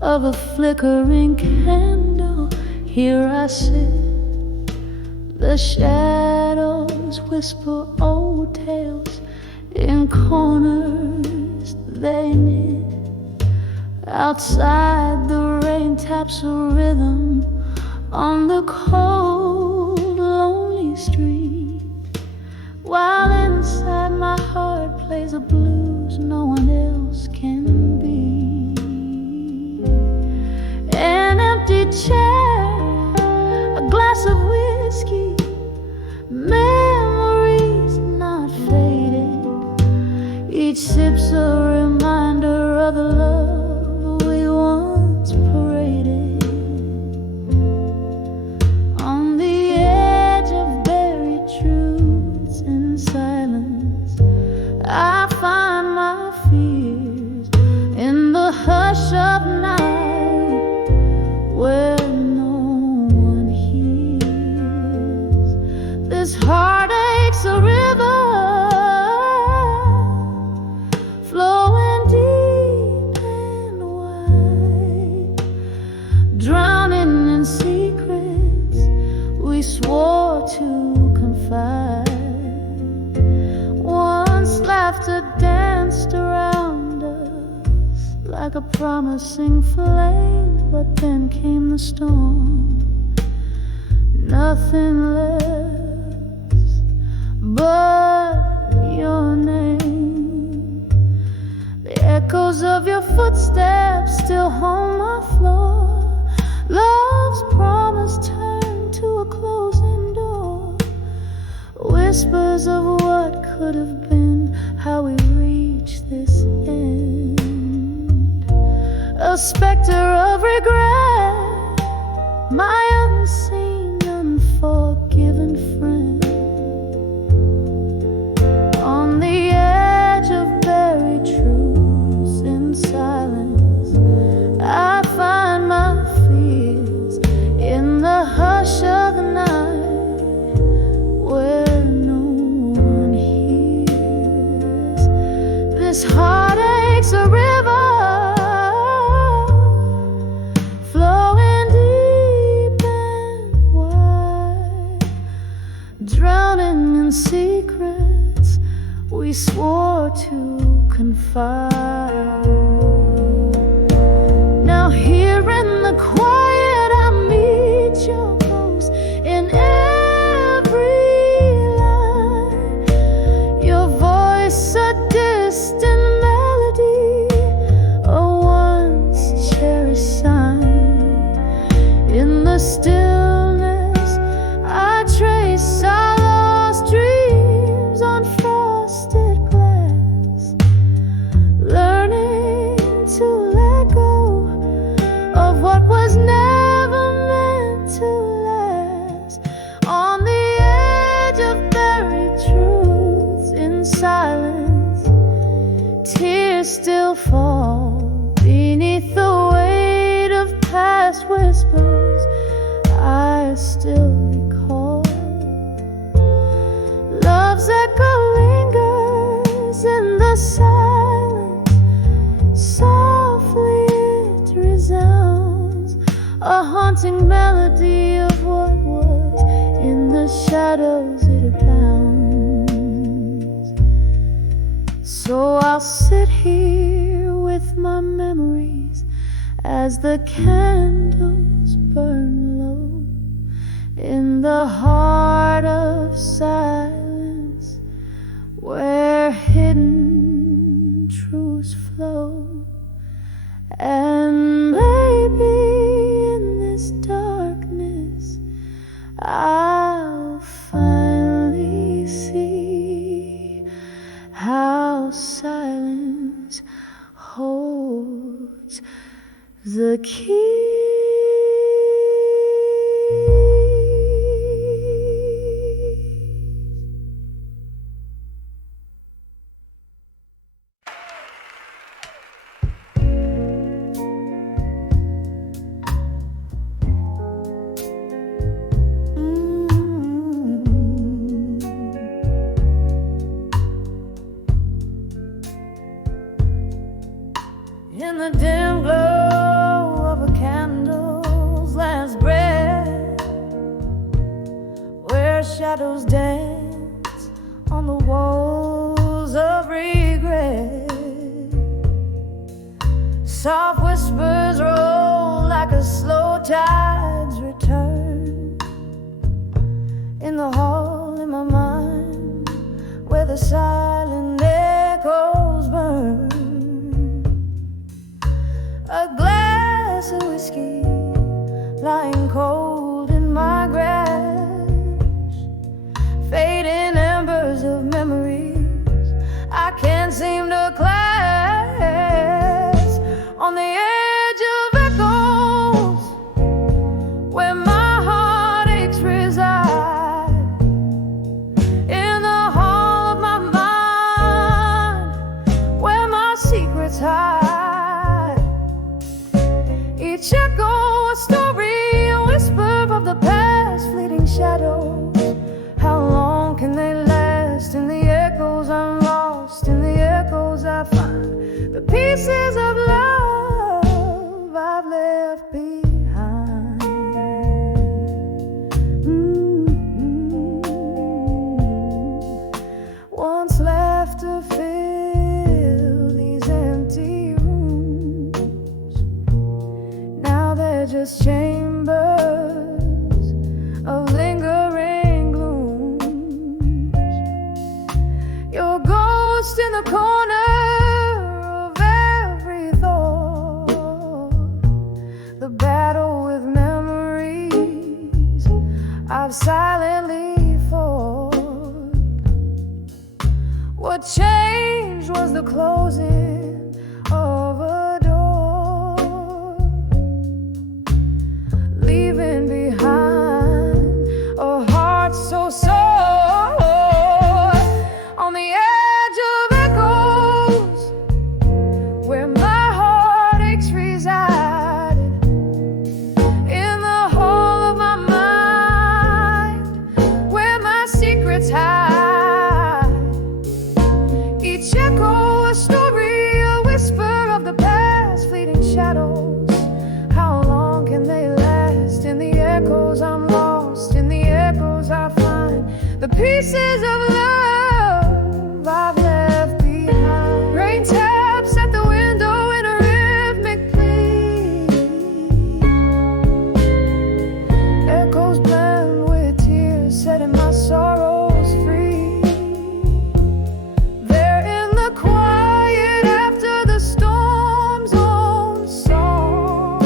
of a flickering candle. Here I sit, the shadows whisper old tales in corners they knit. Outside the rain taps a rhythm on the cold, lonely street, while inside my heart plays a blues no one else can be. An empty chair, a glass of whiskey, memories not faded. Each sip's a reminder of the love we once paraded. On the edge of buried truths in silence, I find my fears in the hush of night, where no one hears. This heartache's a river flowing deep and wide, drowning in secrets we swore to confide. Once laughter danced around us like a promising flame, but then came the storm. Nothing left but your name. The echoes of your footsteps still haunt my floor. Love's promise turned to a closing door. Whispers of what could have been, how we reached this end. A specter of regret, my unseen, unforgiven friend. On the edge of buried truths in silence, I find my fears in the hush of the night, where no one hears. This heartache's a river flowing deep and wide, drowning in secrets we swore to confide. Now here in the quiet I meet your ghost in every line. Your voice a distant melody, a once cherished sign. In the stillness I trace our lost dreams on frosted glass, learning to let go of what was never meant to last. On the edge of buried truths in silence, tears still fall beneath the weight of past whispers I still recall. Love's echo lingers in the silence, softly it resounds, a haunting melody of what was. In the shadows it abounds. So I'll sit here with my memories as the candles burn low, in the heart of silence, where hidden truths flow. And maybe in this darkness I'll finally see how silence holds the key. In the dim glow soft whispers roll like a slow tide's return. In the hall in my mind, where the silent echoes burn, a glass of whiskey lying cold in my grass, fading embers of memories I can't seem to class. On the edge of echoes, where my heartaches reside, in the hall of my mind, where my secrets hide. Each echo a story, a whisper of the past, fleeting shadows. How long can they last? In the echoes I'm lost, in the echoes I find the pieces of love I've left behind. Once left to fill these empty rooms, now they're just chambers of lingering glooms. Your ghost in the corner of every thought, the battle with memories I've silently fought. What changed was the closing of a door, leaving behind a heart so sore. On the edge of echoes, where my heartaches reside, in the hall of my mind, where my secrets hide. Each echo a story, a whisper of the past, fleeting shadows. How long can they last? In the echoes I'm lost, in the echoes I find the pieces of love I've left behind. Rain taps at the window in a rhythmic plea, echoes blend with tears, setting my sorrows free. They're in the quiet after the storm's own song.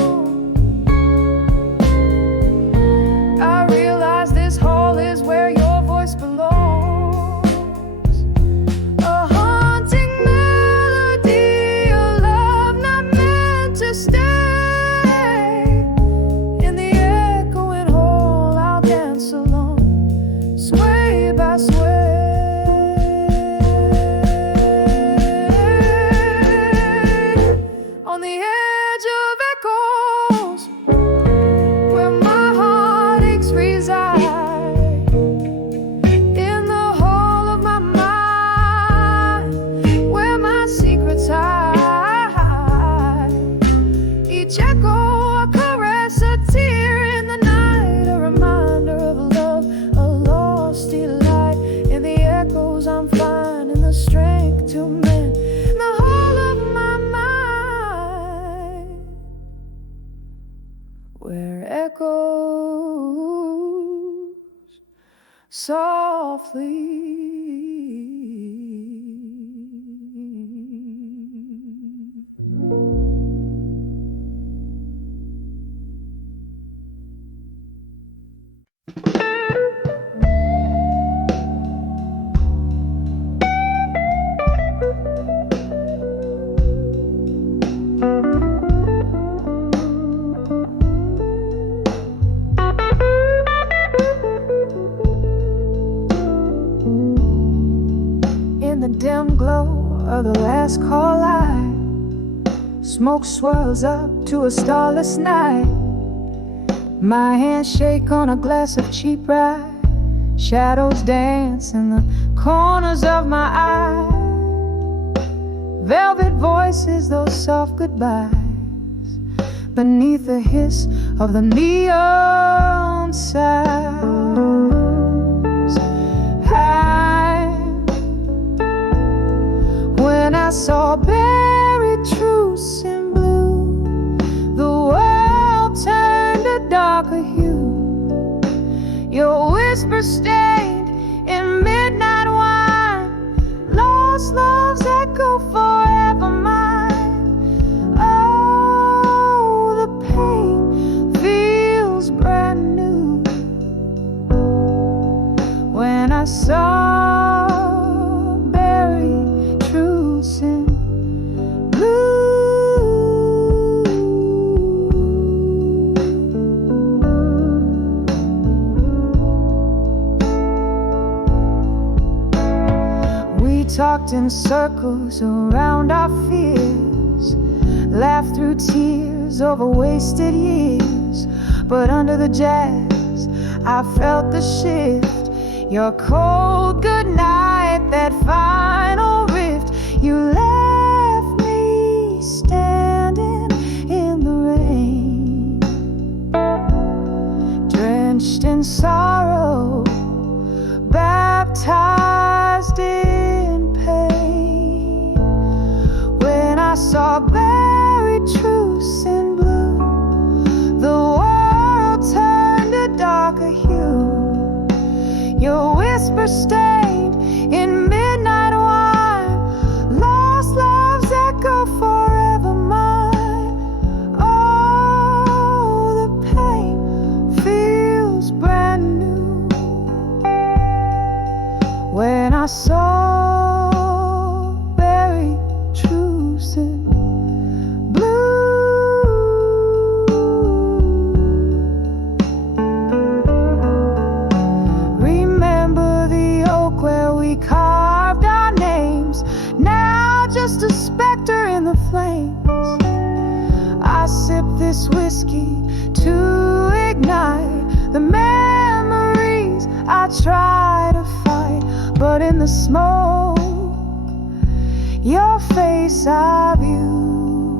I realize this hall is where your voice belongs. A haunting melody, a love not meant to stay. In the echoing hall I'll dance along, sway by sway. On the edge of echoes, where my heartaches reside, in the hall of my mind, where my secrets hide. Each echo a caress, a tear in the night, a reminder of love, a lost delight. In the echoes I'm finding the strength to mend the whole of my mind, where echoes softly. In the dim glow of the last call light, smoke swirls up to a starless night. My hands shake on a glass of cheap rye, shadows dance in the corners of my eyes. Velvet voices, those soft goodbyes, beneath the hiss of the neon signs. When I saw buried truths in blue, talked in circles around our fears, laughed through tears over wasted years. But under the jazz, I felt the shift. Your cold goodnight, that final rift. You left me standing in the rain, drenched in sorrow, baptized in pain. When I saw buried truths in blue, the world turned a darker hue. Your whisper stained in midnight wine, lost love's echo forever mine. Oh, the pain feels brand new. When I saw buried truths in blue. Remember the oak where we carved our names, now just a specter in the flames. I sip this whiskey to ignite the memories I try to fight, but in the smoke, your face I view,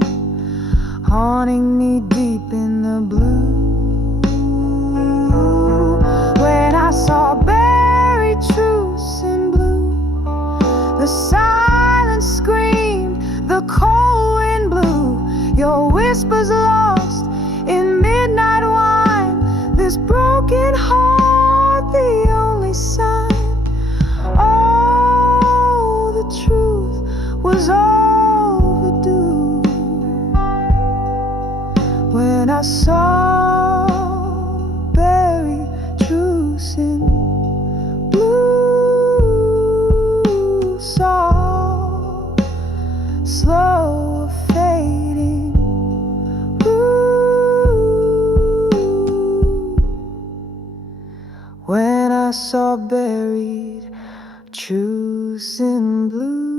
haunting me deep in the blue. When I saw buried truths in blue, the silence screamed, the cold wind blew. Your whispers lost in midnight wine, this broken heart the only sign. Oh, the truth was overdue. When I saw buried truths in blue, saw slow fading blue. When I saw buried truths in blue.